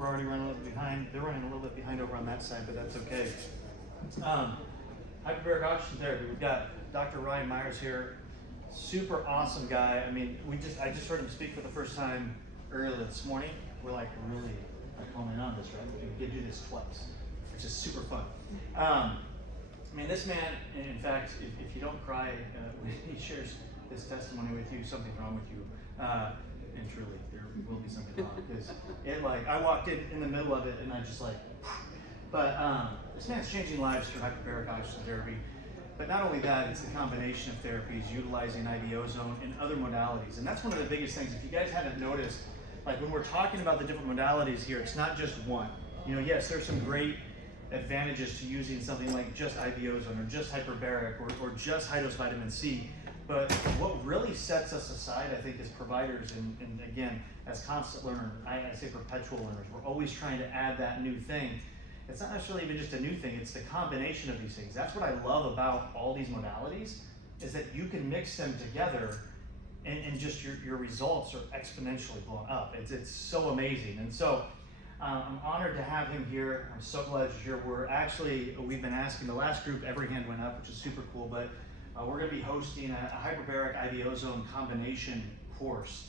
We're already running a little bit behind. They're running a little bit behind over on that side, but that's okay. Hyperbaric oxygen therapy. We've got Dr. Ryan Myers here. Super awesome guy. I mean, I just heard him speak for the first time earlier this morning. We're like really honing on this, right? We could do this twice, which is super fun. I mean, this man, in fact, if you don't cry when he shares his testimony with you, something's wrong with you. And truly, there will be something wrong. Because I walked in the middle of it and I just but this man's changing lives through hyperbaric oxygen therapy. But not only that, it's a combination of therapies utilizing IV ozone and other modalities. And that's one of the biggest things. If you guys haven't noticed, like when we're talking about the different modalities here, it's not just one. You know, yes, there's some great advantages to using something like just IV ozone or just hyperbaric or just high-dose vitamin C. But what really sets us aside, I think, as providers, and again, as constant learners, I say perpetual learners, we're always trying to add that new thing. It's not necessarily even just a new thing, it's the combination of these things. That's what I love about all these modalities, is that you can mix them together and just your results are exponentially blown up. It's so amazing. And so I'm honored to have him here. I'm so glad you're here. We've been asking, the last group, every hand went up, which is super cool, but we're going to be hosting a hyperbaric IV ozone combination course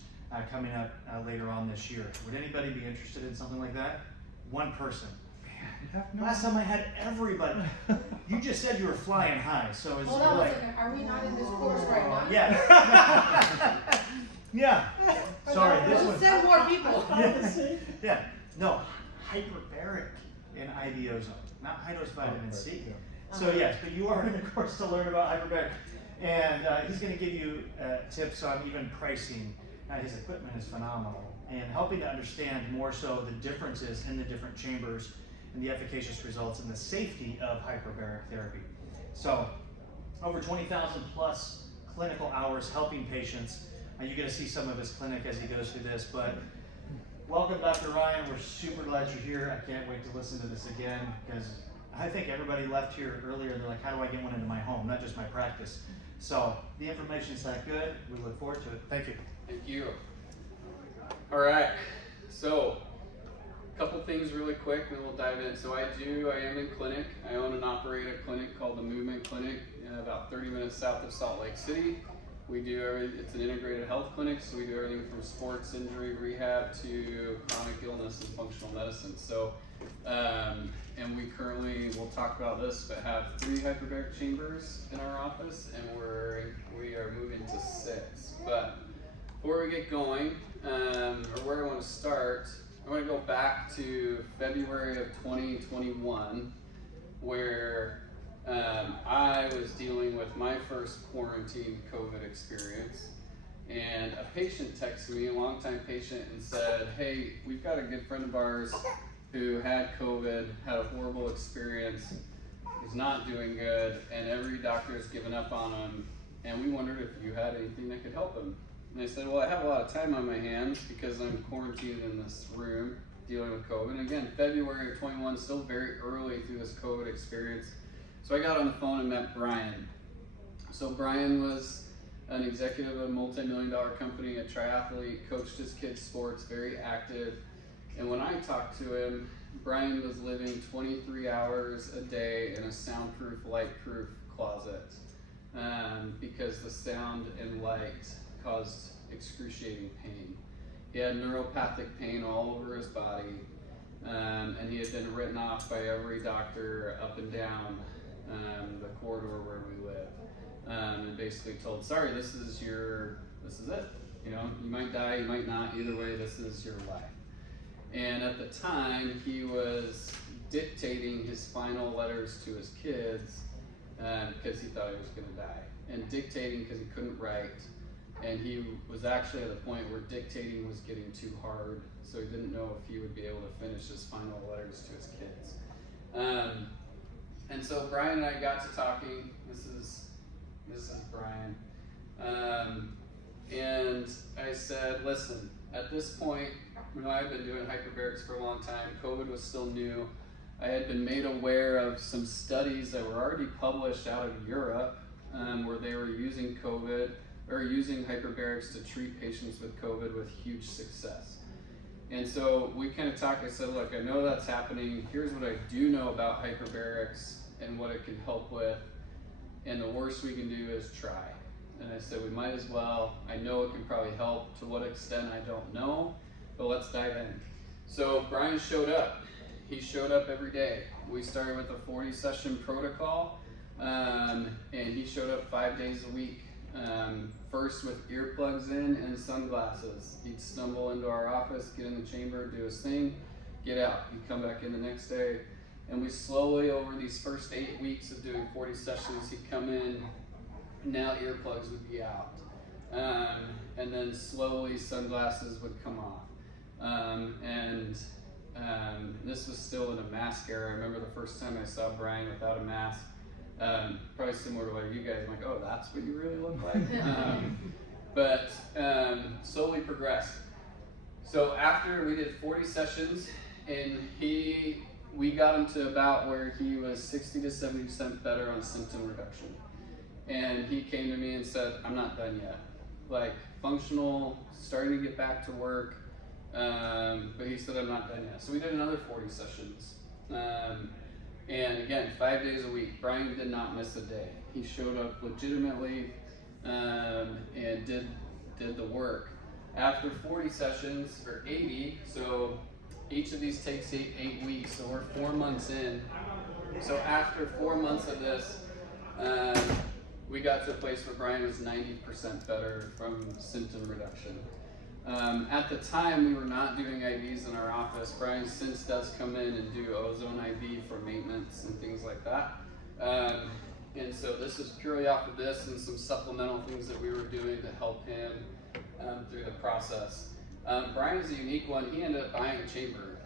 coming up later on this year. Would anybody be interested in something like that? One person. Last time I had everybody. You just said you were flying high, so it's Hold on a second. Are we not in this course right now? Yeah. Yeah. Sorry, this We'll one. send more people. Yeah. No, hyperbaric and IV ozone, not high-dose vitamin C. So yes, but you are in the course to learn about hyperbaric, and he's going to give you tips on even pricing. His equipment is phenomenal, and helping to understand more so the differences in the different chambers and the efficacious results and the safety of hyperbaric therapy. So, over 20,000 plus clinical hours helping patients. You're going to see some of his clinic as he goes through this, but welcome, Dr. Ryan. We're super glad you're here. I can't wait to listen to this again, because I think everybody left here earlier. They're like, how do I get one into my home, not just my practice? So the information's that good. We look forward to it. Thank you. Thank you. All right, so a couple things really quick, and then we'll dive in. So I am in clinic. I own and operate a clinic called the Movement Clinic, about 30 minutes south of Salt Lake City. It's an integrated health clinic, so we do everything from sports injury rehab to chronic illness and functional medicine. So, and we currently, we'll talk about this, but have 3 hyperbaric chambers in our office, and we are moving to 6. But before we get going, or where I want to start, I want to go back to February of 2021, where I was dealing with my first quarantine COVID experience, and a patient texted me, a longtime patient, and said, hey, we've got a good friend of ours who had COVID, had a horrible experience, is not doing good, and every doctor has given up on him, and we wondered if you had anything that could help him. And I said, well, I have a lot of time on my hands because I'm quarantined in this room dealing with COVID. And again, February of 21, still very early through this COVID experience. So I got on the phone and met Brian. So Brian was an executive of a multi-million-dollar company, a triathlete, coached his kids' sports, very active. And when I talked to him, Brian was living 23 hours a day in a soundproof, light-proof closet because the sound and light caused excruciating pain. He had neuropathic pain all over his body, and he had been written off by every doctor up and down the corridor where we live, and basically told, sorry, this is it. You know, you might die, you might not, either way, this is your life. And at the time, he was dictating his final letters to his kids because he thought he was going to die, and dictating because he couldn't write. And he was actually at a point where dictating was getting too hard, so he didn't know if he would be able to finish his final letters to his kids. And so Brian and I got to talking. This is Brian. And I said, listen, at this point, you know, I've been doing hyperbarics for a long time. COVID was still new. I had been made aware of some studies that were already published out of Europe where they were using using hyperbarics to treat patients with COVID with huge success. And so we kind of talked. I said, look, I know that's happening. Here's what I do know about hyperbarics and what it can help with. And the worst we can do is try. And I said, we might as well. I know it can probably help. To what extent, I don't know. But let's dive in. So Brian showed up. He showed up every day. We started with a 40 session protocol. And he showed up 5 days a week. First with earplugs in and sunglasses. He'd stumble into our office, get in the chamber, do his thing, get out. He'd come back in the next day. And we slowly, over these first 8 weeks of doing 40 sessions, he'd come in, now earplugs would be out. And then slowly sunglasses would come off. This was still in a mask era. I remember the first time I saw Brian without a mask. Probably similar to like you guys, I'm like, oh, that's what you really look like. But slowly progressed. So after we did 40 sessions, and we got him to about where he was 60 to 70% better on symptom reduction. And he came to me and said, I'm not done yet. Like functional, starting to get back to work, but he said, I'm not done yet. So we did another 40 sessions. And again, 5 days a week. Brian did not miss a day. He showed up legitimately and did the work. After 40 sessions, or 80, so each of these takes 8 weeks, so we're 4 months in. So after 4 months of this, we got to a place where Brian was 90% better from symptom reduction. At the time, we were not doing IVs in our office. Brian since does come in and do ozone IV for maintenance and things like that. And so this is purely off of this and some supplemental things that we were doing to help him through the process. Brian is a unique one. He ended up buying a chamber.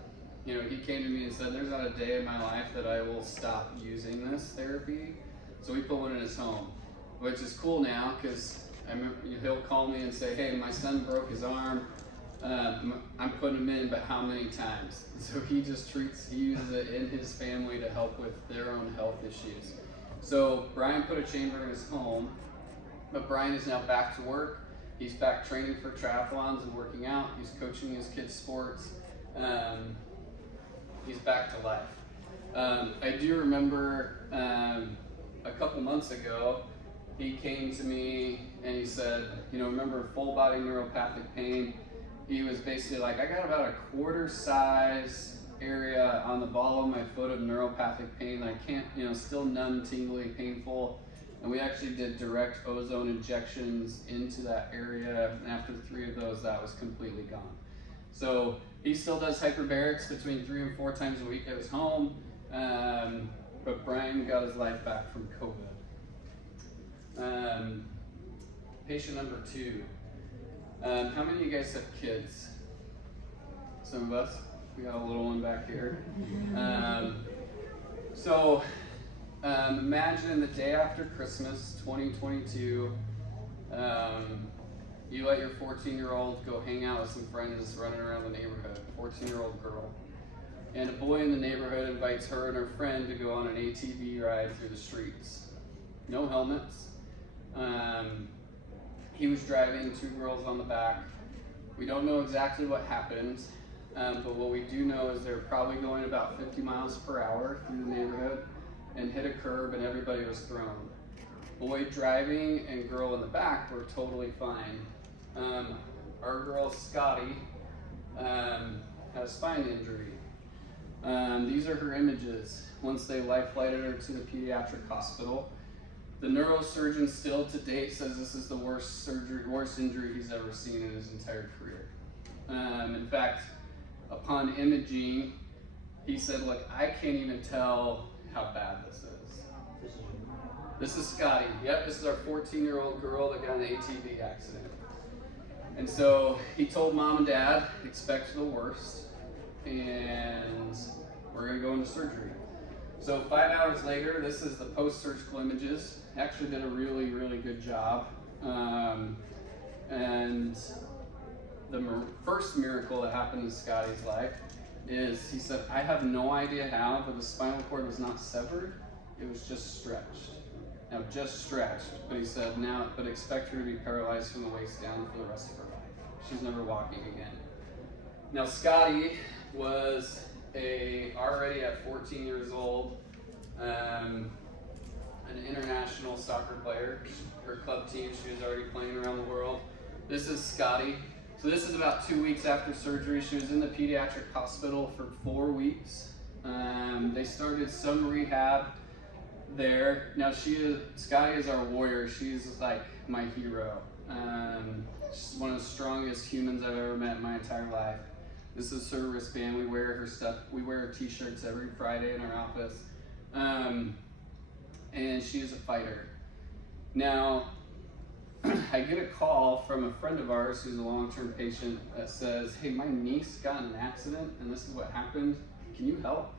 You know, he came to me and said, there's not a day in my life that I will stop using this therapy. So we put one in his home, which is cool now because he'll call me and say, hey, my son broke his arm. I'm putting him in, but how many times? So he uses it in his family to help with their own health issues. So Brian put a chamber in his home, but Brian is now back to work. He's back training for triathlons and working out. He's coaching his kids' sports. He's back to life. I do remember a couple months ago, he came to me and he said, remember full body neuropathic pain? He was basically like, I got about a quarter size area on the ball of my foot of neuropathic pain. I can't, still numb, tingly, painful. And we actually did direct ozone injections into that area. And after 3 of those, that was completely gone. So he still does hyperbarics between 3 and 4 times a week at his home. But Brian got his life back from COVID. Patient number 2. How many of you guys have kids? Some of us. We got a little one back here. Imagine the day after Christmas, 2022, you let your 14-year-old go hang out with some friends running around the neighborhood, 14-year-old girl. And a boy in the neighborhood invites her and her friend to go on an ATV ride through the streets. No helmets. He was driving, 2 girls on the back. We don't know exactly what happened, but what we do know is they're probably going about 50 miles per hour through the neighborhood and hit a curb and everybody was thrown. Boy driving and girl in the back were totally fine. Our girl Scotty has spine injury. These are her images once they life flighted her to the pediatric hospital. The neurosurgeon still to date says this is the worst injury he's ever seen in his entire career. In fact, upon imaging, he said, look, I can't even tell how bad this is. This is Scotty. Yep, this is our 14-year-old girl that got in an ATV accident. And so he told mom and dad, expect the worst, and we're gonna go into surgery. So 5 hours later, this is the post-surgical images. Actually did a really, really good job. And the first miracle that happened in Scotty's life is he said, I have no idea how, but the spinal cord was not severed, it was just stretched. Now just stretched, but he said but expect her to be paralyzed from the waist down for the rest of her life. She's never walking again. Now Scotty was already at 14 years old, an international soccer player. Her club team, she was already playing around the world. This is Scotty. So this is about 2 weeks after surgery. She was in the pediatric hospital for 4 weeks. They started some rehab there. Now Scotty is our warrior. She's like my hero. She's one of the strongest humans I've ever met in my entire life. This is her wristband. We wear her stuff. We wear her t-shirts every Friday in our office. And she is a fighter. Now, I get a call from a friend of ours who's a long-term patient that says, hey, my niece got in an accident and this is what happened. Can you help?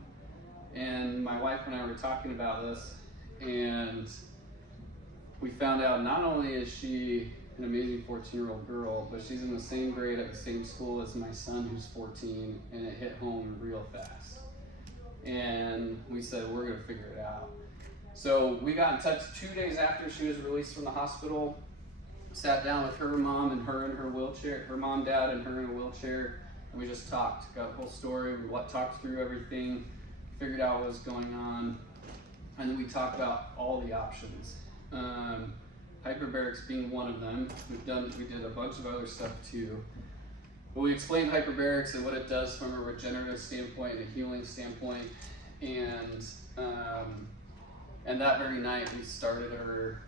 And my wife and I were talking about this, and we found out not only is she an amazing 14-year-old girl, but she's in the same grade at the same school as my son who's 14, and it hit home real fast. And we said, we're gonna figure it out. So we got in touch 2 days after she was released from the hospital, sat down with her mom and her in her wheelchair, her mom, dad, and her in a wheelchair, and we just talked, got the whole story, we talked through everything, figured out what was going on, and then we talked about all the options. Hyperbarics being one of them. We did a bunch of other stuff too. But we explained hyperbarics and what it does from a regenerative standpoint and a healing standpoint, and that very night we started her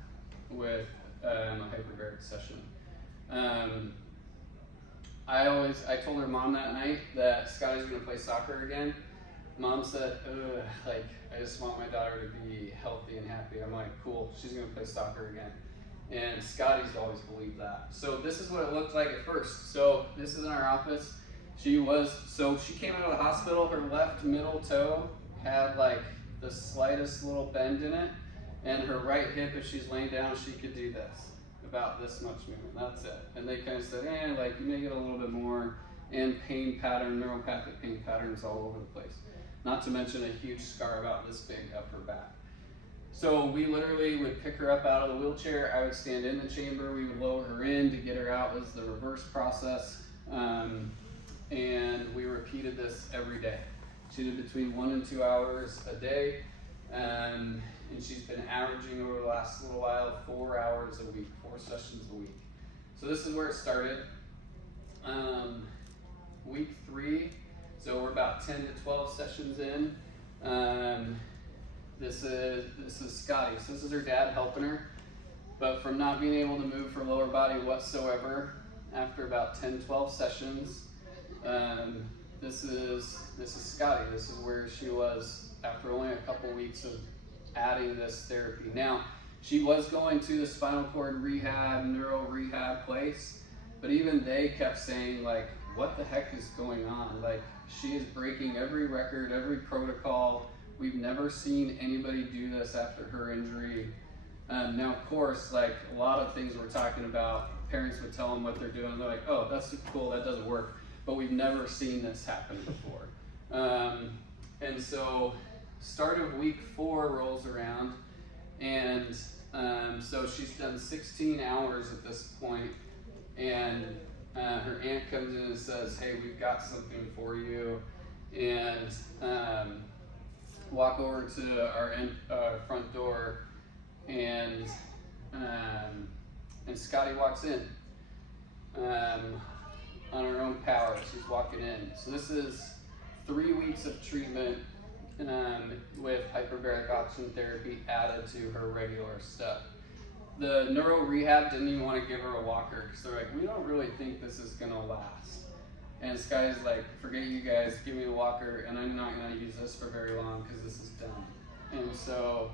with a hyperbaric session. I told her mom that night that Scotty's gonna play soccer again. Mom said, I just want my daughter to be healthy and happy. I'm like, cool, she's gonna play soccer again. And Scotty's always believed that. So this is what it looked like at first. So this is in our office. She came out of the hospital, her left middle toe had like the slightest little bend in it, and her right hip, if she's laying down, she could do this, about this much movement, that's it. And they kind of said, you may get a little bit more, and pain pattern, neuropathic pain patterns all over the place. Not to mention a huge scar about this big up her back. So we literally would pick her up out of the wheelchair, I would stand in the chamber, we would lower her in to get her out. It was the reverse process, and we repeated this every day. She did between 1 and 2 hours a day, and she's been averaging over the last little while 4 hours a week, 4 sessions a week. So this is where it started. Week 3, so we're about 10 to 12 sessions in. This is Scotty. So this is her dad helping her, but from not being able to move her lower body whatsoever, after about 10, 12 sessions, this is Scotty. This is where she was after only a couple weeks of adding this therapy. Now, she was going to the spinal cord rehab, neuro rehab place, but even they kept saying, like, what the heck is going on? Like, she is breaking every record, every protocol. We've never seen anybody do this after her injury. Now, of course, like a lot of things we're talking about, parents would tell them what they're doing. They're like, oh, that's super cool, that doesn't work. But we've never seen this happen before. And so start of week 4 rolls around, and so she's done 16 hours at this point, and her aunt comes in and says, hey, we've got something for you, and walk over to our front door, and Scotty walks in on her own power. She's walking in. So this is 3 weeks of treatment with hyperbaric oxygen therapy added to her regular stuff. The neuro rehab didn't even want to give her a walker because they're like, we don't really think this is gonna last. And Sky's like, forget you guys, give me a walker, and I'm not gonna use this for very long because this is done. And so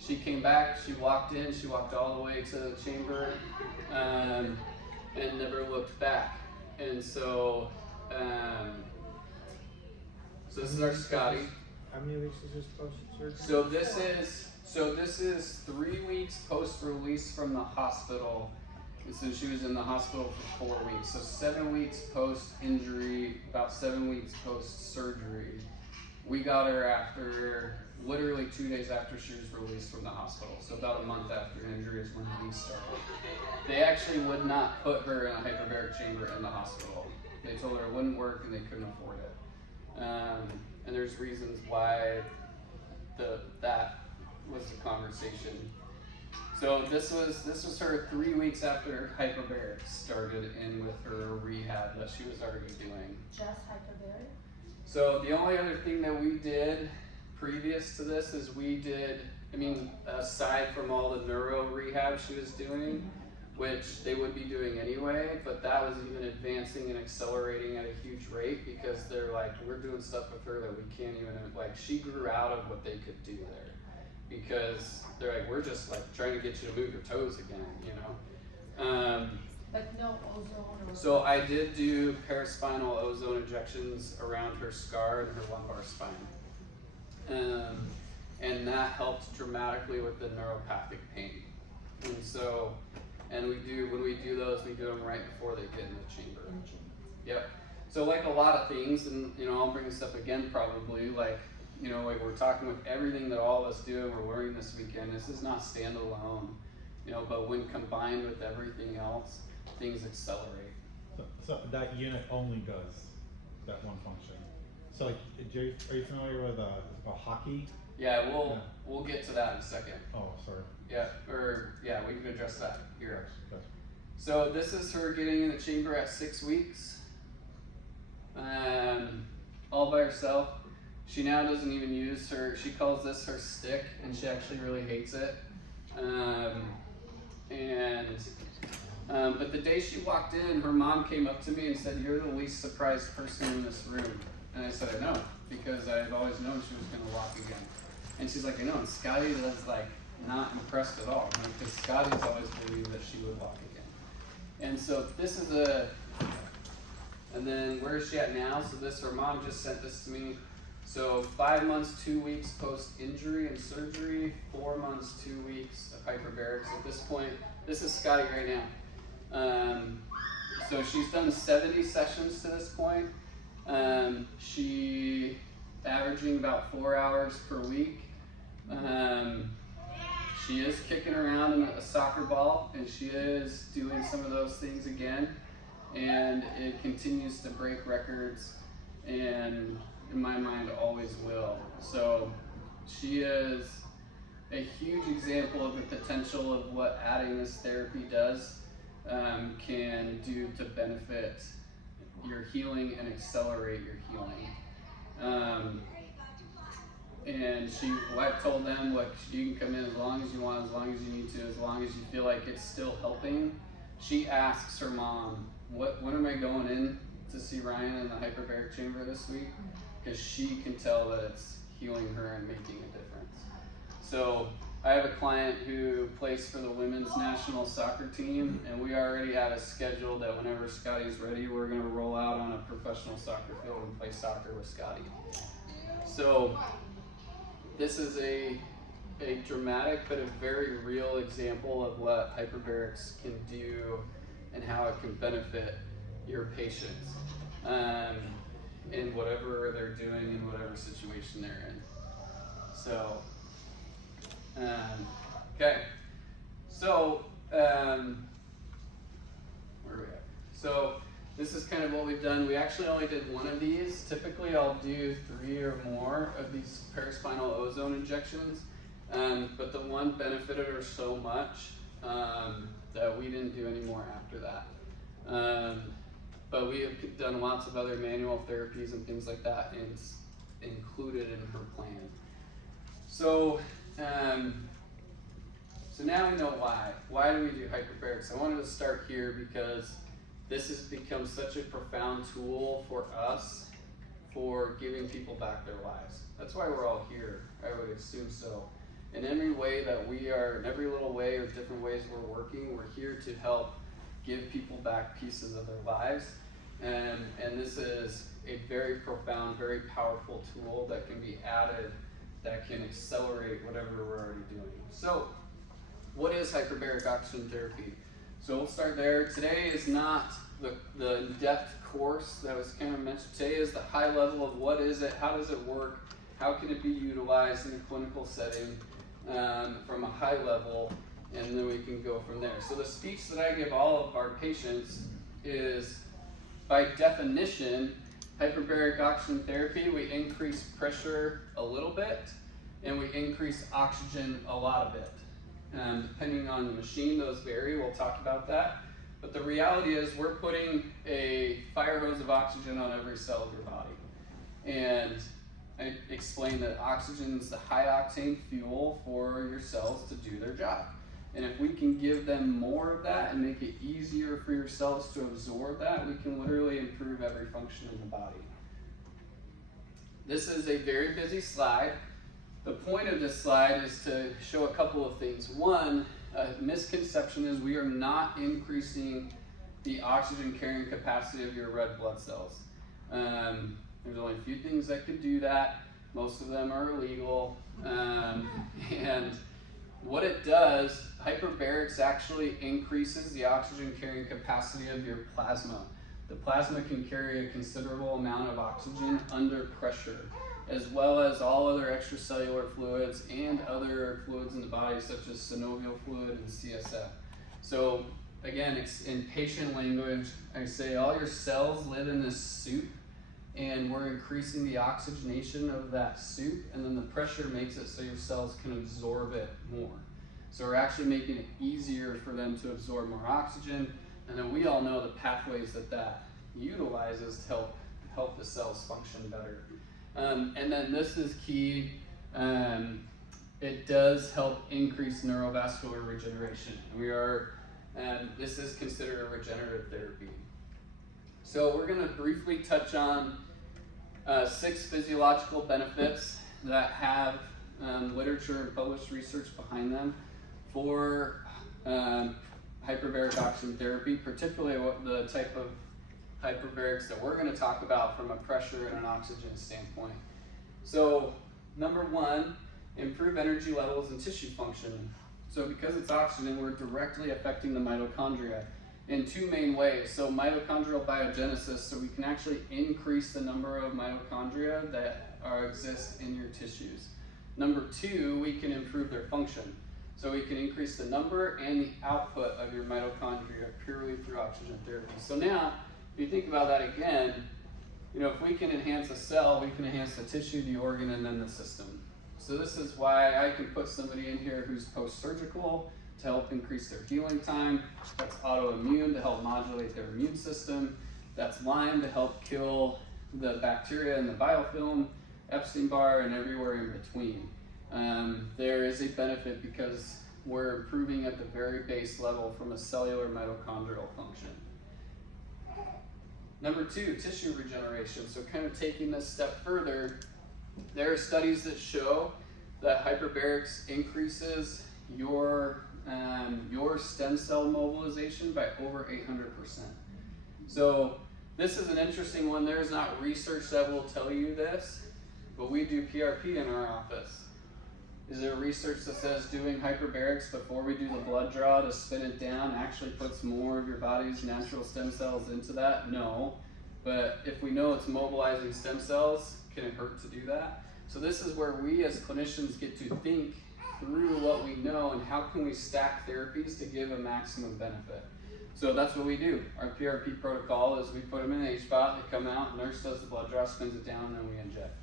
she came back, she walked in, she walked all the way to the chamber, and never looked back. And so, so this is our Scotty. How many weeks is this post-surgery? So this is 3 weeks post-release from the hospital. And so she was in the hospital for 4 weeks. So 7 weeks post-injury, about 7 weeks post-surgery. We got her after, literally 2 days after she was released from the hospital. So about a month after injury is when we started. They actually would not put her in a hyperbaric chamber in the hospital. They told her it wouldn't work and they couldn't afford it. And there's reasons why that was the conversation. So this was her 3 weeks after Hyperbarics started in with her rehab that she was already doing. Just hyperbaric? So the only other thing that we did previous to this is aside from all the neuro rehab she was doing, which they would be doing anyway, but that was even advancing and accelerating at a huge rate because they're like, we're doing stuff with her that we can't even, like, she grew out of what they could do there. Because they're like, we're just like trying to get you to move your toes again, you know? But no ozone or... So I did do paraspinal ozone injections around her scar and her lumbar spine. And that helped dramatically with the neuropathic pain. And when we do those, we do them right before they get in the chamber. Yep. So like a lot of things, and I'll bring this up again probably, like we're talking with everything that all of us do and we're learning this weekend, this is not standalone, but when combined with everything else, things accelerate. So that unit only does that one function. So like, are you familiar with hockey? Yeah, we'll get to that in a second. Oh, sorry. Yeah, we can address that here. Gotcha. So this is her getting in the chamber at 6 weeks, all by herself. She now doesn't even use her, she calls this her stick, and she actually really hates it. But the day she walked in, her mom came up to me and said, "You're the least surprised person in this room." And I said, "I know, because I've always known she was gonna walk again." And she's like, "I know," and Scotty was like not impressed at all, because Scotty's always believed that she would walk again. And so this is and then where is she at now? So her mom just sent this to me. So 5 months, 2 weeks post-injury and surgery, 4 months, 2 weeks of hyperbarics. At this point, this is Scotty right now. So she's done 70 sessions to this point. She averaging about 4 hours per week. She is kicking around in a soccer ball, and she is doing some of those things again. And it continues to break records, and in my mind always will. So she is a huge example of the potential of what adding this therapy does can do to benefit your healing and accelerate your healing. And I've told them, look, you can come in as long as you want, as long as you need to, as long as you feel like it's still helping. She asks her mom, when am I going in to see Ryan in the hyperbaric chamber this week? Because she can tell that it's healing her and making a difference. So I have a client who plays for the women's national soccer team, and we already have a schedule that whenever Scotty's ready, we're going to roll out on a professional soccer field and play soccer with Scotty. So this is a dramatic but a very real example of what hyperbarics can do and how it can benefit your patients in whatever they're doing, in whatever situation they're in. So, okay. So, where are we at? So, this is kind of what we've done. We actually only did one of these. Typically, I'll do 3 or more of these paraspinal ozone injections, but the one benefited her so much that we didn't do any more after that. But we have done lots of other manual therapies and things like that, and it's included in her plan. So, so now we know why. Why do we do hyperbarics? I wanted to start here because this has become such a profound tool for us for giving people back their lives. That's why we're all here, I would assume so. In every way that we are, in every little way or different ways we're working, we're here to help give people back pieces of their lives. And this is a very profound, very powerful tool that can be added that can accelerate whatever we're already doing. So, what is hyperbaric oxygen therapy? So we'll start there. Today is not the in-depth course that was kind of mentioned. Today is the high level of what is it, how does it work, how can it be utilized in a clinical setting from a high level, and then we can go from there. So the speech that I give all of our patients is by definition, hyperbaric oxygen therapy, we increase pressure a little bit and we increase oxygen a lot of it. Depending on the machine, those vary, we'll talk about that. But the reality is we're putting a fire hose of oxygen on every cell of your body. And I explained that oxygen is the high octane fuel for your cells to do their job. And if we can give them more of that and make it easier for your cells to absorb that, we can literally improve every function in the body. This is a very busy slide. The point of this slide is to show a couple of things. One, a misconception is we are not increasing the oxygen carrying capacity of your red blood cells. There's only a few things that could do that. Most of them are illegal. And what it does, hyperbarics actually increases the oxygen carrying capacity of your plasma. The plasma can carry a considerable amount of oxygen under pressure, as well as all other extracellular fluids and other fluids in the body, such as synovial fluid and CSF. So again, it's in patient language, I say all your cells live in this soup, and we're increasing the oxygenation of that soup, and then the pressure makes it so your cells can absorb it more. So we're actually making it easier for them to absorb more oxygen, and then we all know the pathways that utilizes to help the cells function better. And then this is key, it does help increase neurovascular regeneration. This is considered a regenerative therapy. So we're gonna briefly touch on 6 physiological benefits that have literature and published research behind them for hyperbaric oxygen therapy, particularly the type of hyperbarics that we're going to talk about from a pressure and an oxygen standpoint. So number 1, improve energy levels and tissue function. So because it's oxygen, we're directly affecting the mitochondria in 2 main ways. So mitochondrial biogenesis, so we can actually increase the number of mitochondria that exist in your tissues. Number 2, we can improve their function. So we can increase the number and the output of your mitochondria purely through oxygen therapy. So now, if you think about that again, if we can enhance a cell, we can enhance the tissue, the organ, and then the system. So this is why I can put somebody in here who's post-surgical to help increase their healing time. That's autoimmune to help modulate their immune system. That's Lyme to help kill the bacteria in the biofilm, Epstein-Barr, and everywhere in between. There is a benefit because we're improving at the very base level from a cellular mitochondrial function. Number 2, tissue regeneration. So kind of taking this step further, there are studies that show that hyperbarics increases your stem cell mobilization by over 800%. So this is an interesting one. There is not research that will tell you this, but we do PRP in our office. Is there research that says doing hyperbarics before we do the blood draw to spin it down actually puts more of your body's natural stem cells into that? No. But if we know it's mobilizing stem cells, can it hurt to do that? So this is where we as clinicians get to think through what we know and how can we stack therapies to give a maximum benefit. So that's what we do. Our PRP protocol is we put them in an H-bot, they come out, nurse does the blood draw, spins it down, and then we inject.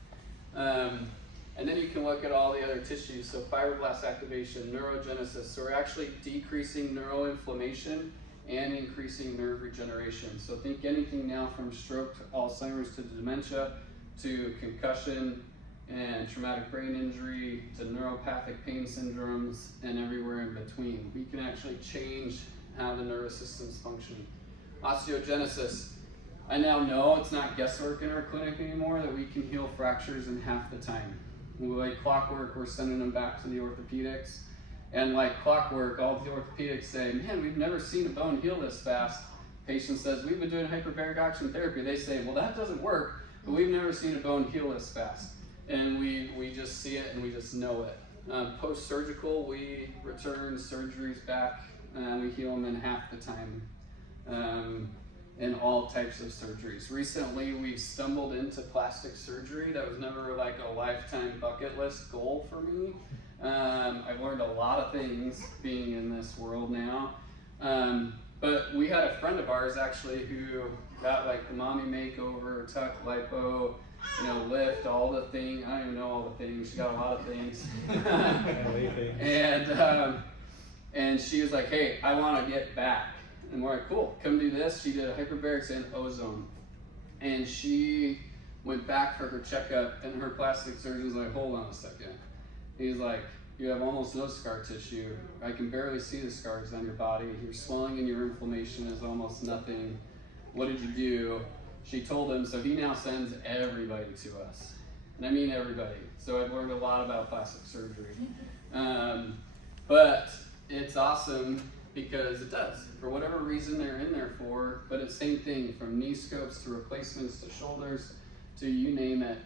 And then you can look at all the other tissues, so fibroblast activation, neurogenesis. So we're actually decreasing neuroinflammation and increasing nerve regeneration. So think anything now from stroke to Alzheimer's to dementia to concussion and traumatic brain injury to neuropathic pain syndromes and everywhere in between. We can actually change how the nervous system's functioning. Osteogenesis. I now know it's not guesswork in our clinic anymore that we can heal fractures in half the time. Like clockwork, we're sending them back to the orthopedics. And like clockwork, all the orthopedics say, man, we've never seen a bone heal this fast. Patient says, we've been doing hyperbaric oxygen therapy. They say, well, that doesn't work, but we've never seen a bone heal this fast. And we just see it and we just know it. Post-surgical, we return surgeries back and we heal them in half the time. In all types of surgeries. Recently, we've stumbled into plastic surgery. That was never like a lifetime bucket list goal for me. I've learned a lot of things being in this world now. But we had a friend of ours actually who got like the mommy makeover, tuck, lipo, you know, lift, all the things. I don't even know all the things. She got a lot of things. And she was like, hey, I want to get back. And we're like, cool, come do this. She did a hyperbarics and ozone. And she went back for her checkup, and her plastic surgeon's like, hold on a second. He's like, you have almost no scar tissue. I can barely see the scars on your body. Your swelling and your inflammation is almost nothing. What did you do? She told him, so he now sends everybody to us. And I mean everybody. So I've learned a lot about plastic surgery. But it's awesome because it does. For whatever reason they're in there for, but it's same thing from knee scopes to replacements to shoulders to you name it.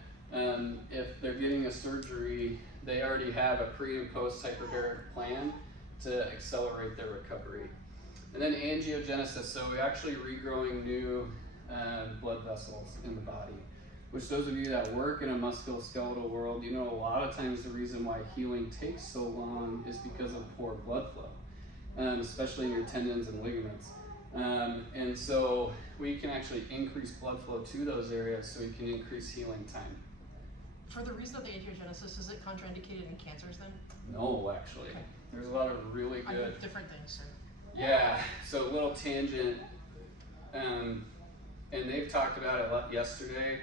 If they're getting a surgery, they already have a pre and post hyperbaric plan to accelerate their recovery. And then angiogenesis, so we're actually regrowing new blood vessels in the body, which those of you that work in a musculoskeletal world, you know a lot of times the reason why healing takes so long is because of poor blood flow, especially in your tendons and ligaments. And so we can actually increase blood flow to those areas so we can increase healing time. For the reason of the angiogenesis, is it contraindicated in cancers then? No, actually. Okay. There's a lot of really I good... know different things, so. Yeah, so a little tangent, and they've talked about it a lot yesterday,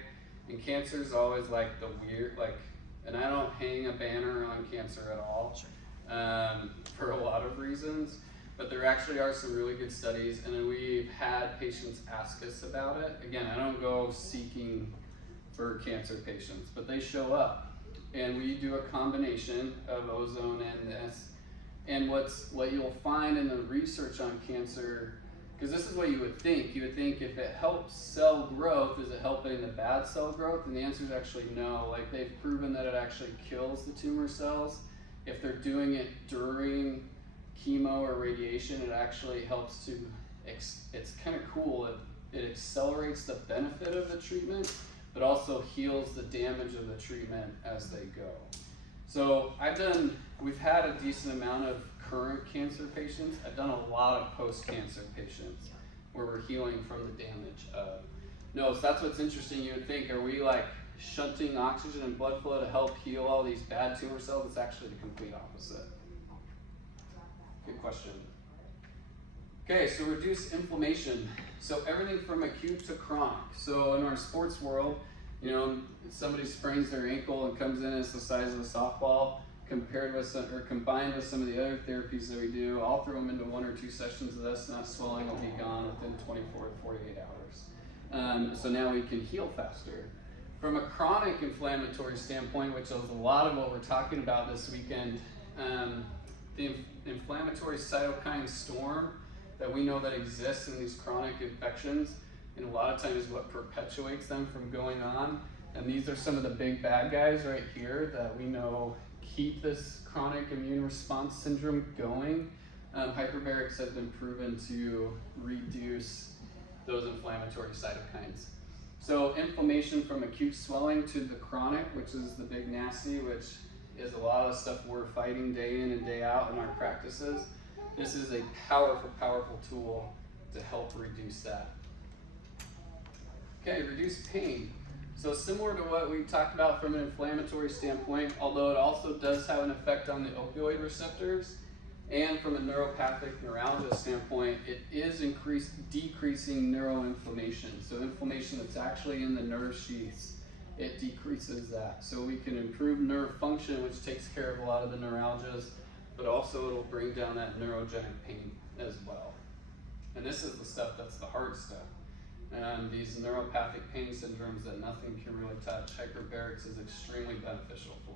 and cancer is always like the weird, like, and I don't hang a banner on cancer at all, Sure. For a lot of reasons, but there actually are some really good studies, and then we've had patients ask us about it. Again, I don't go seeking for cancer patients, but they show up, and we do a combination of ozone and this. And what you'll find in the research on cancer, because this is what you would think. You would think if it helps cell growth, is it helping the bad cell growth? And the answer is actually no. Like they've proven that it actually kills the tumor cells. If they're doing it during chemo or radiation, it actually helps to, it's kind of cool. It accelerates the benefit of the treatment, but also heals the damage of the treatment as they go. So we've had a decent amount of current cancer patients. I've done a lot of post-cancer patients where we're healing from the damage of. No, so that's what's interesting. You would think, are we like shunting oxygen and blood flow to help heal all these bad tumor cells? It's actually the complete opposite. Good question. Okay, so reduce inflammation. So everything from acute to chronic. So in our sports world, you know, somebody sprains their ankle and comes in, it's the size of a softball, combined with some of the other therapies that we do. I'll throw them into 1 or 2 sessions of this, and that swelling will be gone within 24 to 48 hours. So now we can heal faster. From a chronic inflammatory standpoint, which is a lot of what we're talking about this weekend, the inflammatory cytokine storm that we know that exists in these chronic infections, and a lot of times is what perpetuates them from going on. And these are some of the big bad guys right here that we know keep this chronic immune response syndrome going. Hyperbarics has been proven to reduce those inflammatory cytokines. So inflammation from acute swelling to the chronic, which is the big nasty, which is a lot of stuff we're fighting day in and day out in our practices. This is a powerful, powerful tool to help reduce that. Okay, reduce pain. So similar to what we talked about from an inflammatory standpoint, although it also does have an effect on the opioid receptors, and from a neuropathic neuralgia standpoint, it is decreasing neuroinflammation. So inflammation that's actually in the nerve sheaths, it decreases that. So we can improve nerve function, which takes care of a lot of the neuralgias, but also it'll bring down that neurogenic pain as well. And this is the stuff that's the hard stuff. These neuropathic pain syndromes that nothing can really touch, hyperbarics is extremely beneficial for.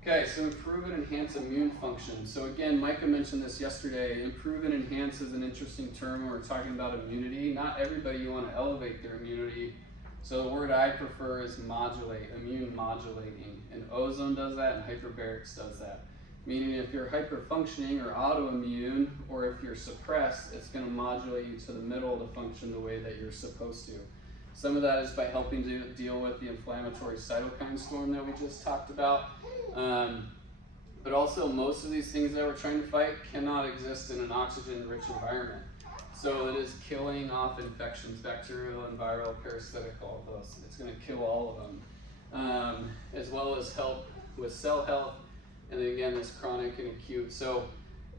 Okay, so improve and enhance immune function. So again, Micah mentioned this yesterday. Improve and enhance is an interesting term when we're talking about immunity. Not everybody you want to elevate their immunity. So the word I prefer is modulate, immune modulating. And ozone does that and hyperbarics does that. Meaning if you're hyperfunctioning or autoimmune, or if you're suppressed, it's going to modulate you to the middle to function the way that you're supposed to. Some of that is by helping to deal with the inflammatory cytokine storm that we just talked about. But also, most of these things that we're trying to fight cannot exist in an oxygen-rich environment. So it is killing off infections, bacterial and viral, parasitic, all of those. It's going to kill all of them, as well as help with cell health, and then again, this chronic and acute. So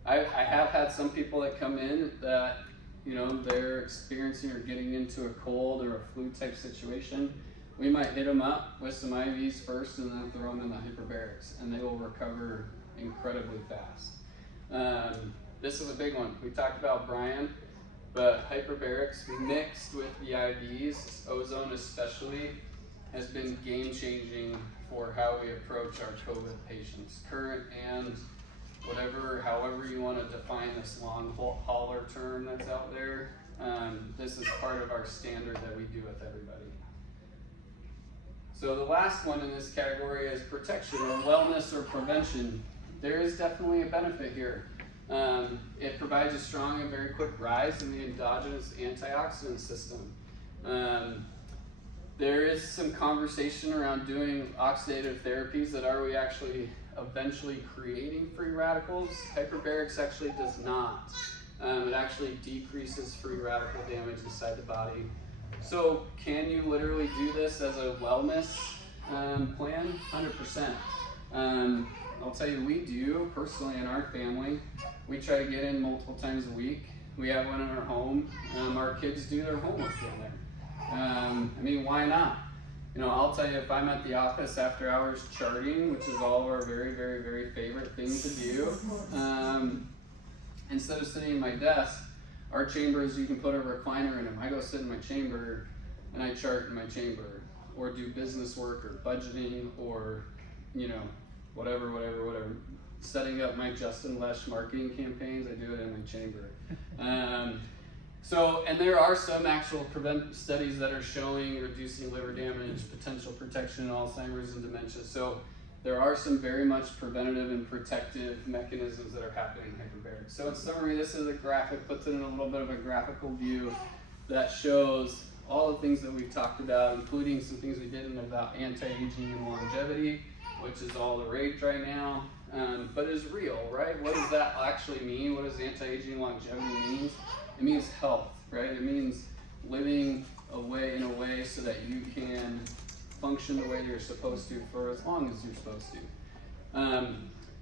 I have had some people that come in that, you know, they're experiencing or getting into a cold or a flu type situation. We might hit them up with some IVs first and then throw them in the hyperbarics, and they will recover incredibly fast. This is a big one. We talked about Brian, but hyperbarics mixed with the IVs, ozone especially, has been game changing for how we approach our COVID patients, current and however you want to define this long hauler term that's out there. This is part of our standard that we do with everybody. So the last one in this category is protection or wellness or prevention. There is definitely a benefit here. It provides a strong and very quick rise in the endogenous antioxidant system. There is some conversation around doing oxidative therapies that are we actually eventually creating free radicals. Hyperbarics actually does not. It actually decreases free radical damage inside the body. So can you literally do this as a wellness plan? 100%. I'll tell you, we do personally in our family. We try to get in multiple times a week. We have one in our home. Our kids do their homework in there. I mean, why not? You know, I'll tell you, if I'm at the office after hours charting, which is all of our very, very, very favorite thing to do, instead of sitting at my desk, our chambers, you can put a recliner in them. I go sit in my chamber and I chart in my chamber, or do business work or budgeting or, you know, whatever. Setting up my Justin Lesh marketing campaigns, I do it in my chamber. And there are some actual studies that are showing reducing liver damage, potential protection in Alzheimer's and dementia. So there are some very much preventative and protective mechanisms that are happening in hyperbarics. So in summary, this is a graphic, puts it in a little bit of a graphical view that shows all the things that we've talked about, including some things we did about anti-aging and longevity, which is all the rage right now, but is real, right? What does that actually mean? What does anti-aging longevity mean? It means health, right? It means living in a way so that you can function the way you're supposed to for as long as you're supposed to.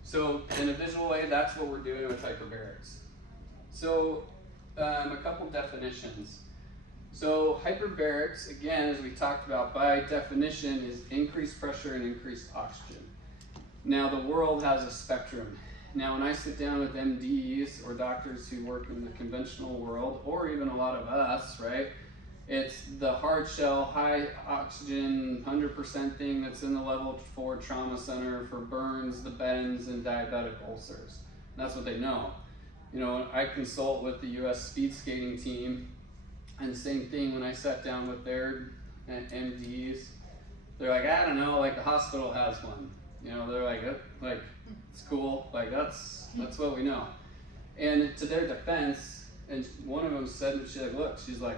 So in a visual way, that's what we're doing with hyperbarics. So a couple definitions. So hyperbarics, again, as we talked about, by definition, is increased pressure and increased oxygen. Now the world has a spectrum. Now when I sit down with MDs or doctors who work in the conventional world, or even a lot of us, right? It's the hard shell, high oxygen, 100% thing that's in the level 4 trauma center for burns, the bends, and diabetic ulcers. That's what they know. You know, I consult with the US speed skating team, and same thing when I sat down with their MDs, they're like, I don't know, like the hospital has one. You know, they're like it's cool, like that's what we know. And to their defense, and one of them said, she's like,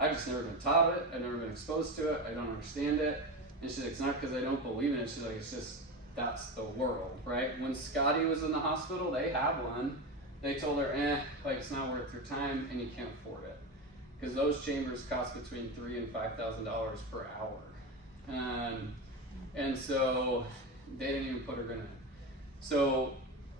I've just never been taught it, I've never been exposed to it, I don't understand it. And she's like, it's not because I don't believe in it, she's like, it's just, that's the world, right? When Scotty was in the hospital, they have one. They told her, like it's not worth your time and you can't afford it. Because those chambers cost between $3,000 and $5,000 per hour. And so they didn't even put her in it. So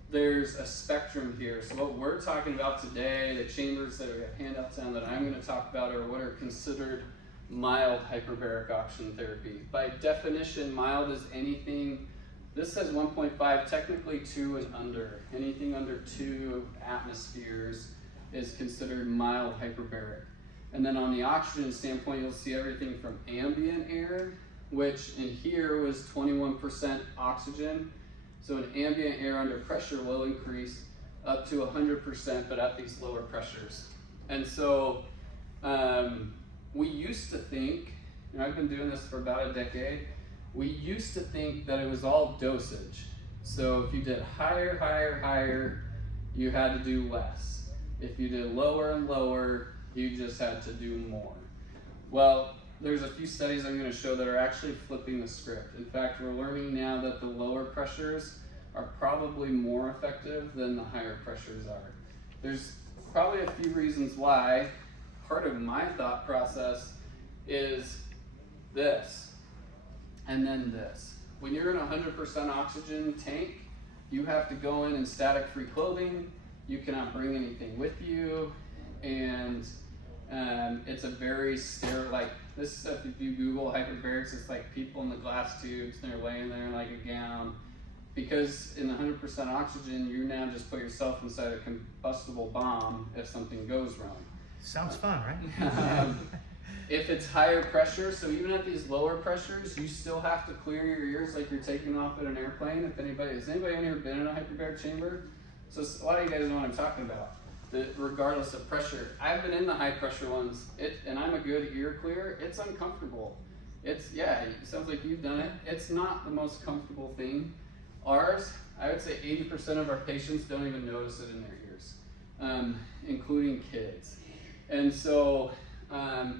there's a spectrum here. So what we're talking about today, the chambers that we have handouts on that I'm going to talk about, are what are considered mild hyperbaric oxygen therapy. By definition, mild is anything, this says 1.5, technically 2 and under. Anything under 2 atmospheres is considered mild hyperbaric. And then on the oxygen standpoint, you'll see everything from ambient air, which in here was 21% oxygen. So an ambient air under pressure will increase up to 100%, but at these lower pressures. And so we used to think, and I've been doing this for about a decade, we used to think that it was all dosage. So if you did higher, you had to do less. If you did lower and lower, you just had to do more. Well, there's a few studies I'm going to show that are actually flipping the script. In fact, we're learning now that the lower pressures are probably more effective than the higher pressures are. There's probably a few reasons why. Part of my thought process is this, and then this. When you're in a 100% oxygen tank, you have to go in static-free clothing. You cannot bring anything with you, and it's a very sterile, like this stuff, if you Google hyperbarics, it's like people in the glass tubes, and they're laying there in like a gown. Because in the 100% oxygen, you now just put yourself inside a combustible bomb if something goes wrong. Sounds fun, right? If it's higher pressure, so even at these lower pressures, you still have to clear your ears like you're taking off at an airplane. Has anybody in here been in a hyperbaric chamber? So a lot of you guys know what I'm talking about. Regardless of pressure, I've been in the high pressure ones, and I'm a good ear clear. It's uncomfortable. It sounds like you've done it. It's not the most comfortable thing. Ours, I would say 80% of our patients don't even notice it in their ears, including kids. And so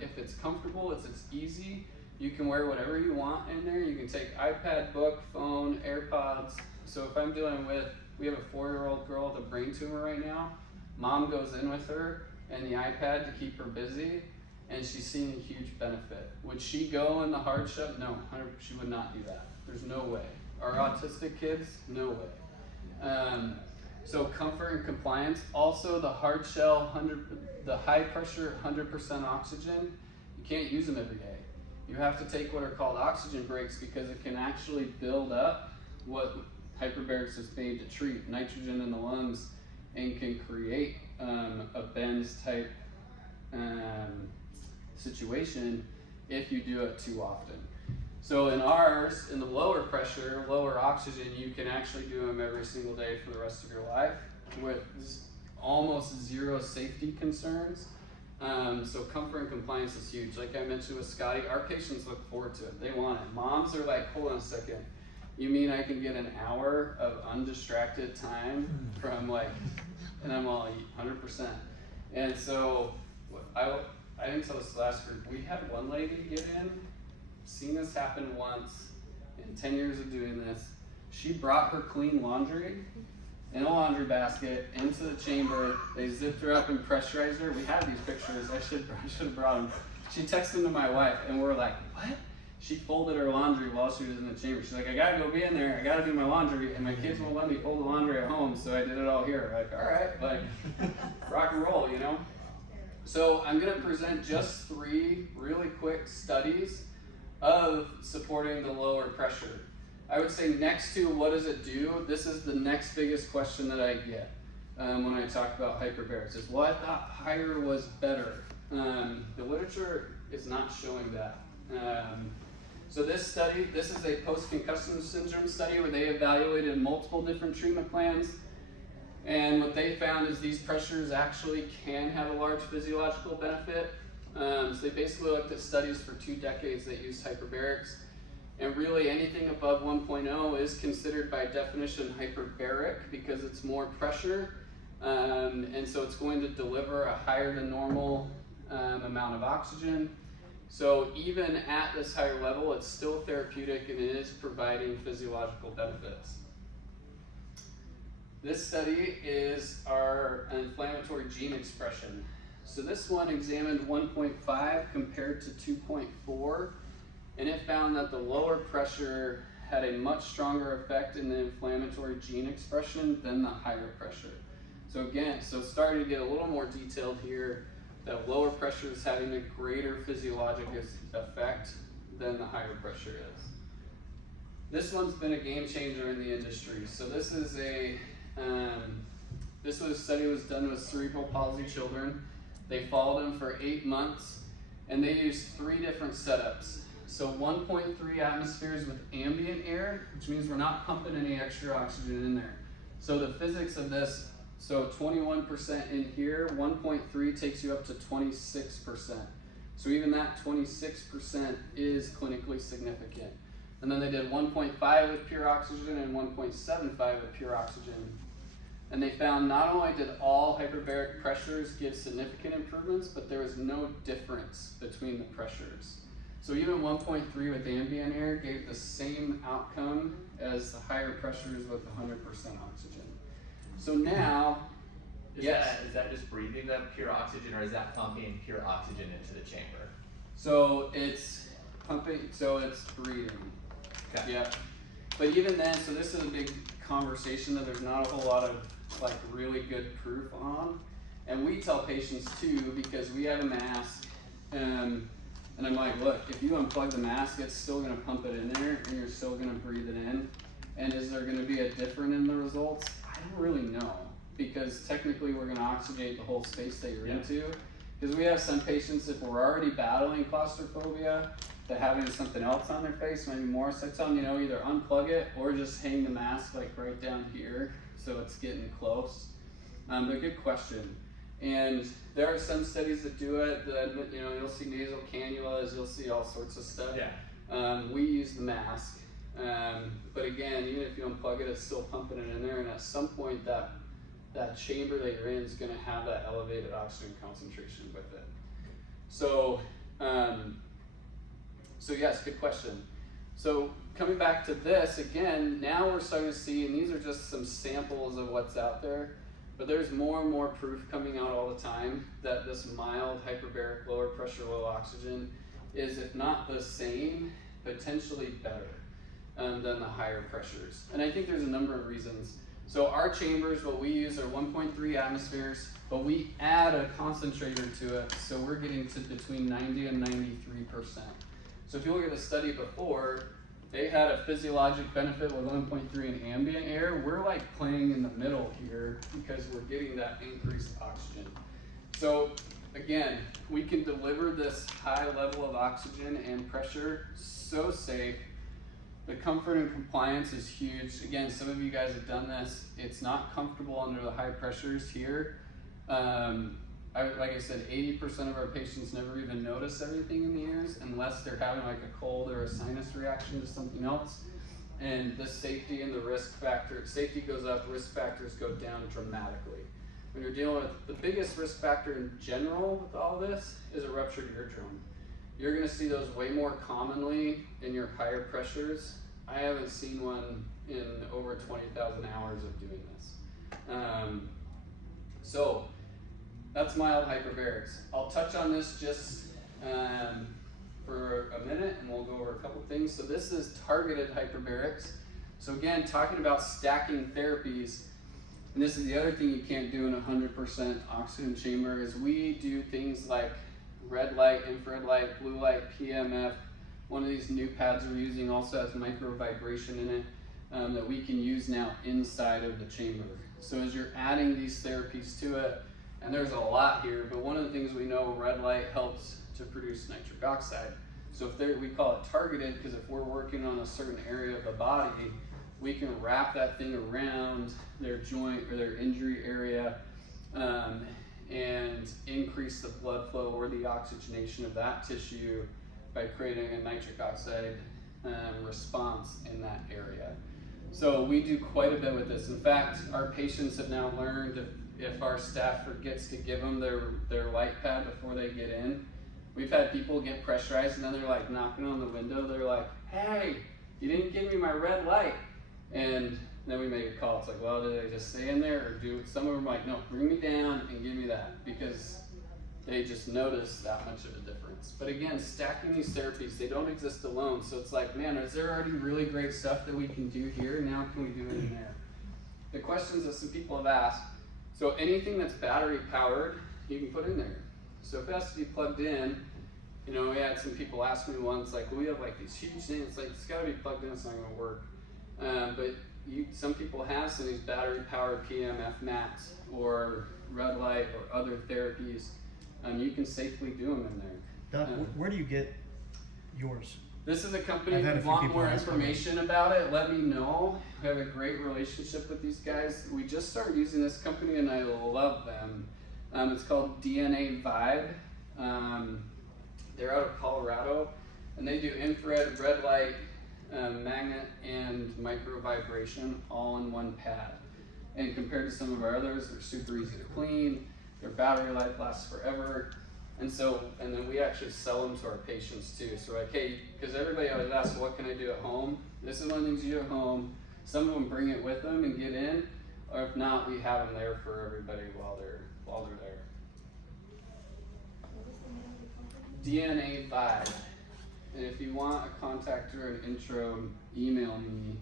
if it's comfortable, it's easy, you can wear whatever you want in there. You can take iPad, book, phone, AirPods. So if I'm dealing with, we have a 4-year-old girl with a brain tumor right now. Mom goes in with her and the iPad to keep her busy, and she's seeing a huge benefit. Would she go in the hard shell? No, she would not do that. There's no way. Our autistic kids, no way. So comfort and compliance. Also the hard shell, the high pressure 100% oxygen, you can't use them every day. You have to take what are called oxygen breaks because it can actually build up what hyperbarics is made to treat, nitrogen in the lungs, and can create a Benz type situation if you do it too often. So in ours, in the lower pressure, lower oxygen, you can actually do them every single day for the rest of your life with almost zero safety concerns. So comfort and compliance is huge. Like I mentioned with Scotty, our patients look forward to it. They want it. Moms are like, hold on a second. You mean I can get an hour of undistracted time from like, and I'm all 100%. And so I didn't tell this last group, we had one lady get in, seen this happen once in 10 years of doing this. She brought her clean laundry in a laundry basket into the chamber. They zipped her up and pressurized her. We have these pictures. I should have brought them. She texted them to my wife, and we're like, what? She folded her laundry while she was in the chamber. She's like, I gotta go be in there. I gotta do my laundry, and my kids won't let me fold the laundry at home, so I did it all here. Like, all right, like, rock and roll, you know? So I'm gonna present just 3 really quick studies of supporting the lower pressure. I would say next to what does it do, this is the next biggest question that I get when I talk about hyperbarics is, well, I thought higher was better. The literature is not showing that. So this study, this is a post-concussion syndrome study where they evaluated multiple different treatment plans, and what they found is these pressures actually can have a large physiological benefit. So they basically looked at studies for 2 decades that used hyperbarics, and really anything above 1.0 is considered by definition hyperbaric because it's more pressure, and so it's going to deliver a higher than normal amount of oxygen. So even at this higher level, it's still therapeutic and it is providing physiological benefits. This study is our inflammatory gene expression. So this one examined 1.5 compared to 2.4, and it found that the lower pressure had a much stronger effect in the inflammatory gene expression than the higher pressure. So again, starting to get a little more detailed here, that lower pressure is having a greater physiologic effect than the higher pressure is. This one's been a game changer in the industry. So this is a study was done with cerebral palsy children. They followed them for 8 months, and they used 3 different setups. So 1.3 atmospheres with ambient air, which means we're not pumping any extra oxygen in there. So the physics of this, so 21% in here, 1.3 takes you up to 26%. So even that 26% is clinically significant. And then they did 1.5 with pure oxygen and 1.75 with pure oxygen. And they found not only did all hyperbaric pressures give significant improvements, but there was no difference between the pressures. So even 1.3 with ambient air gave the same outcome as the higher pressures with 100% oxygen. So now, Is that just breathing the pure oxygen, or is that pumping pure oxygen into the chamber? so it's pumping, so it's breathing. Okay. Yeah. But even then, so this is a big conversation that there's not a whole lot of like really good proof on. And we tell patients too, because we have a mask, and I'm like, look, if you unplug the mask, it's still gonna pump it in there and you're still gonna breathe it in. And is there gonna be a difference in the results? I don't really know, because technically we're gonna oxygenate the whole space that you're into. Because we have some patients, if we're already battling claustrophobia, that having something else on their face, maybe more. So I tell them, you know, either unplug it or just hang the mask like right down here, so it's getting close. But good question. And there are some studies that do it, that, you know, you'll see nasal cannulas, you'll see all sorts of stuff. Yeah. We use the mask. But again, even if you unplug it, it's still pumping it in there, and at some point that chamber that you're in is gonna have that elevated oxygen concentration with it. So, so yes, good question. So coming back to this, again, now we're starting to see, and these are just some samples of what's out there, but there's more and more proof coming out all the time that this mild hyperbaric, lower pressure, low oxygen is, if not the same, potentially better than the higher pressures. And I think there's a number of reasons. So our chambers, what we use are 1.3 atmospheres, but we add a concentrator to it, so we're getting to between 90 and 93%. So if you look at the study before, they had a physiologic benefit with 1.3 in ambient air. We're like playing in the middle here because we're getting that increased oxygen. So again, we can deliver this high level of oxygen and pressure so safe. The comfort and compliance is huge. Again, some of you guys have done this. It's not comfortable under the high pressures here. Like I said, 80% of our patients never even notice everything in the ears unless they're having like a cold or a sinus reaction to something else. And the safety and the risk factor, safety goes up, risk factors go down dramatically. When you're dealing with the biggest risk factor in general with all this is a ruptured eardrum. You're gonna see those way more commonly in your higher pressures. I haven't seen one in over 20,000 hours of doing this. So that's mild hyperbarics. I'll touch on this just for a minute and we'll go over a couple things. So this is targeted hyperbarics. So again, talking about stacking therapies, and this is the other thing you can't do in a 100% oxygen chamber, is we do things like red light, infrared light, blue light, PMF. One of these new pads we're using also has micro vibration in it that we can use now inside of the chamber. So as you're adding these therapies to it, and there's a lot here, but one of the things we know, red light helps to produce nitric oxide. So if we call it targeted, because if we're working on a certain area of the body, we can wrap that thing around their joint or their injury area and increase the blood flow or the oxygenation of that tissue by creating a nitric oxide response in that area. So we do quite a bit with this. In fact, our patients have now learned if our staff forgets to give them their light pad before they get in, we've had people get pressurized and then they're like knocking on the window. They're like, hey, you didn't give me my red light. And then we make a call. It's like, well, did they just stay in there or do some of them are like, no, bring me down and give me that, because they just notice that much of a difference. But again, stacking these therapies, they don't exist alone. So it's like, man, is there already really great stuff that we can do here? Now can we do it in there? The questions that some people have asked, so anything that's battery powered, you can put in there. So if it has to be plugged in, you know, we had some people ask me once, like, well, we have like these huge things, it's like, it's gotta be plugged in, it's not gonna work. But some people have some of these battery powered PMF mats or red light or other therapies. You can safely do them in there. Doc, where do you get yours? This is a company. I've had If a you few want people more ask me. information about it, let me know. We have a great relationship with these guys. We just started using this company and I love them. It's called DNA Vibe. They're out of Colorado and they do infrared, red light, magnet, and micro vibration all in one pad. And compared to some of our others, they're super easy to clean. Their battery life lasts forever. And then we actually sell them to our patients too. So like, hey, because everybody always asks, what can I do at home? This is one of the things you do at home. Some of them bring it with them and get in, or if not, we have them there for everybody while they're there. DNA Vibe. And if you want a contact or an intro, email me,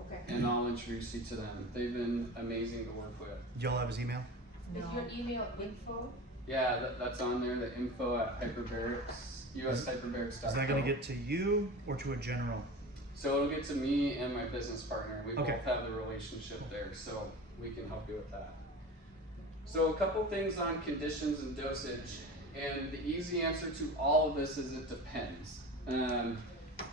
Okay. and I'll introduce you to them. They've been amazing to work with. Y'all have his email? Is your email info? Yeah, that's on there. The info at Hyperbarics, ushyperbarics.com. Is that gonna get to you or to a general? So it'll get to me and my business partner. We Okay. both have the relationship there, so we can help you with that. So a couple things on conditions and dosage, and the easy answer to all of this is it depends.